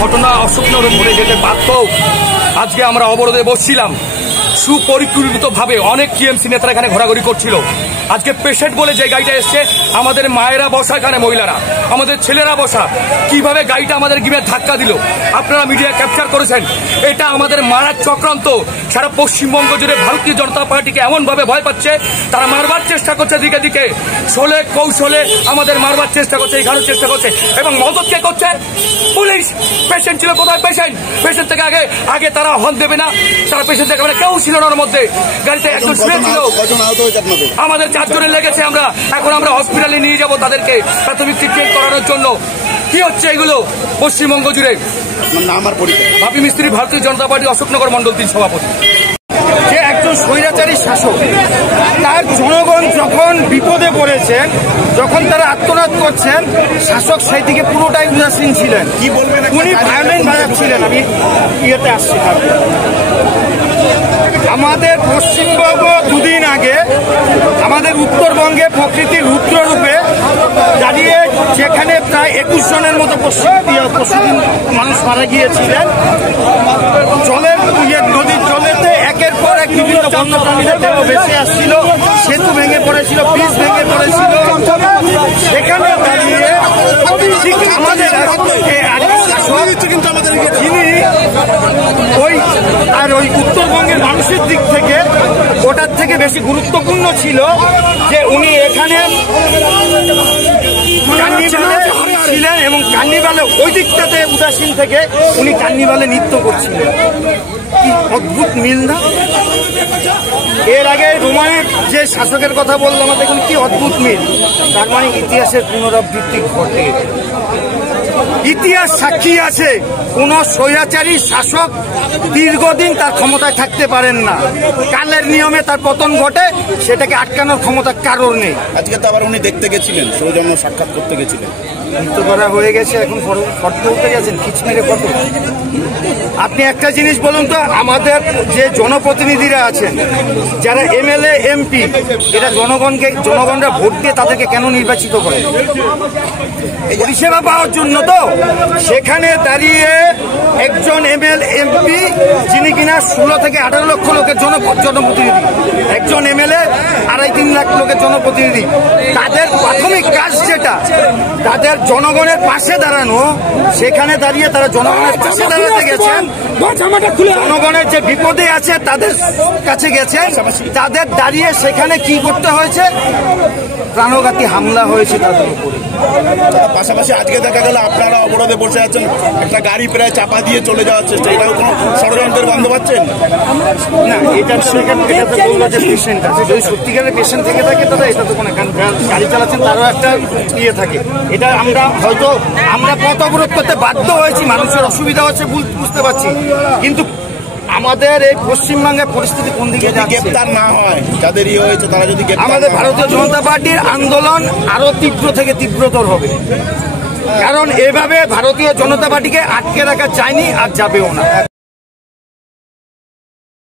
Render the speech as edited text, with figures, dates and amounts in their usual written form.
ঘটনা অশোকনগরে ঘটে যেতে পারত। আজকে আমরা অবরোধে বসছিলাম, সুপরিকল্পিতভাবে অনেক টিএমসি নেতারা এখানে ঘোরাঘুরি করছিল। আজকে পেশেন্ট বলে যে গাড়িটা এসছে, আমাদের মায়েরা বসা, এখানে মহিলারা, আমাদের ছেলেরা বসা, কিভাবে গাড়িটা আমাদের গিয়ে ধাক্কা দিল আপনারা মিডিয়া ক্যাপচার করেছেন। এটা আমাদের মারার চক্রান্ত। সারা পশ্চিমবঙ্গ জুড়ে ভারতীয় জনতা পার্টিকে এমনভাবে ভয় পাচ্ছে, তারা মারবার চেষ্টা করছে, দিকে দিকে ছলে কৌশলে আমাদের মারবার চেষ্টা করছে, এখানেও চেষ্টা করছে। এবং মদত কে করছে? পুলিশ। পেশেন্ট ছিল কোথায়? পেশেন্ট থেকে আগে তারা হল দেবে না, তারা পেশেন্ট থেকে কেউ ছিল না। ওর মধ্যে গাড়িতে একজন শুয়েছিল, আমাদের 4 জনের লেগেছে। এখন আমরা হসপিটালে নিয়ে যাব তাদেরকে প্রাথমিক ট্রিটমেন্ট করানোর জন্য। কি হচ্ছে এগুলো পশ্চিমবঙ্গ জুড়ে? বাপি মিস্ত্রি, ভারতীয় জনতা পার্টি অশোকনগর মন্ডল 3 সভাপতি। যে একজন স্বৈরাচারী শাসক, তার জনগণ যখন বিপদে পড়েছেন, যখন তারা আত্মনাদ করছেন, শাসক সেই দিকে পুরোটাই উদাসীন ছিলেন। কি বলবেন? উনি ভায়োলিন বাজাচ্ছিলেন। আমি ইয়েতে আসছি। আমাদের পশ্চিমবঙ্গ দুদিন আগে আমাদের উত্তরবঙ্গে প্রকৃতির রুদ্ররূপে দাঁড়িয়ে, যেখানে প্রায় 21 জনের মতো পশ্চিম মানুষ মারা গিয়েছিলেন, নদীর জলেতে একের পর এক বিভিন্ন বন্যপ্রাণীদের দেহ ভেসে আসছিল, সেতু ভেঙে পড়েছিল, ব্রিজ ভেঙে পড়েছিল। সেখানে দাঁড়িয়ে ঠিক আমাদের যিনি ওই উত্তরবঙ্গের মানুষের দিক থেকে ওটার থেকে বেশি গুরুত্বপূর্ণ ছিল যে উনি এখানে ছিলেন এবং কার্নিভালে ওই দিকটাতে উদাসীন থেকে উনি কার্নিভালে নৃত্য করছিলেন। কি অদ্ভুত মিল না? এর আগে রোমানের যে শাসকের কথা বললাম, দেখুন কি অদ্ভুত মিল। তার মানে ইতিহাসের পুনরাবৃত্তি ঘটে। ইতিহাস সাক্ষী আছে, কোন স্বৈরাচারী শাসক দীর্ঘদিন তার ক্ষমতায় থাকতে পারেন না। কালের নিয়মে তার পতন ঘটে, সেটাকে আটকানোর ক্ষমতা কারোর নেই। আজকে তো আবার উনি দেখতে গেছিলেন, সৌজন্য সাক্ষাৎ করতে গেছিলেন। মৃত্যু করা হয়ে গেছে, এখন ফটো তুলতে গেছেন, খিচমেরে ফটো। আপনি একটা জিনিস বলুন তো, আমাদের যে জনপ্রতিনিধিরা আছেন, যারা এমএলএ এমপি, এরা জনগণরা ভোট দিয়ে তাদেরকে কেন নির্বাচিত করে? পরিষেবা পাওয়ার জন্য তো। সেখানে দাঁড়িয়ে একজন এমপি, যিনি কিনা 16 থেকে 18 লক্ষ লোকের জনপ্রতিনিধি, একজন এমএলএ 2.5-3 লাখ লোকের জনপ্রতিনিধি, তাদের প্রাথমিক কাজ যেটা, তাদের জনগণের পাশে দাঁড়ানো, সেখানে দাঁড়িয়ে তারা জনগণের পাশে দাঁড়াতে গেছেন। জনগণের যে বিপদে আছে তাদের কাছে গেছেন, তাদের দাঁড়িয়ে সেখানে কি করতে হয়েছে? প্রাণঘাতী হামলা হয়েছে তাদের উপরে। পাশাপাশি আজকে দেখা গেল আপনারা অবরোধে বসে আছেন, একটা গাড়ি প্রায় চাপা দিয়ে চলে যাওয়ার চেষ্টা, এটাও কোনো ষড়যন্ত্রের গন্ধ পাচ্ছেন না? এটা তো বললো যে পেশেন্ট আছে, যদি সত্যিকারের পেশেন্ট থেকে থাকে তাহলে এটা তো কোনো, গাড়ি চালাচ্ছেন তারও একটা ইয়ে থাকে। এটা আমরা পথ অবরোধ করতে বাধ্য হয়েছি, মানুষের অসুবিধা হচ্ছে বুঝতে পারছি, কিন্তু আমাদের এই পশ্চিমবঙ্গের পরিস্থিতি কোন দিকে যাচ্ছে? গ্রেপ্তার না হয় যাদের ইয়ে হয়েছে, তারা যদি আমাদের ভারতীয় জনতা পার্টির আন্দোলন আরো তীব্র থেকে তীব্রতর হবে। কারণ এভাবে ভারতীয় জনতা পার্টিকে আটকে রাখা যায়নি, আর যাবেও না।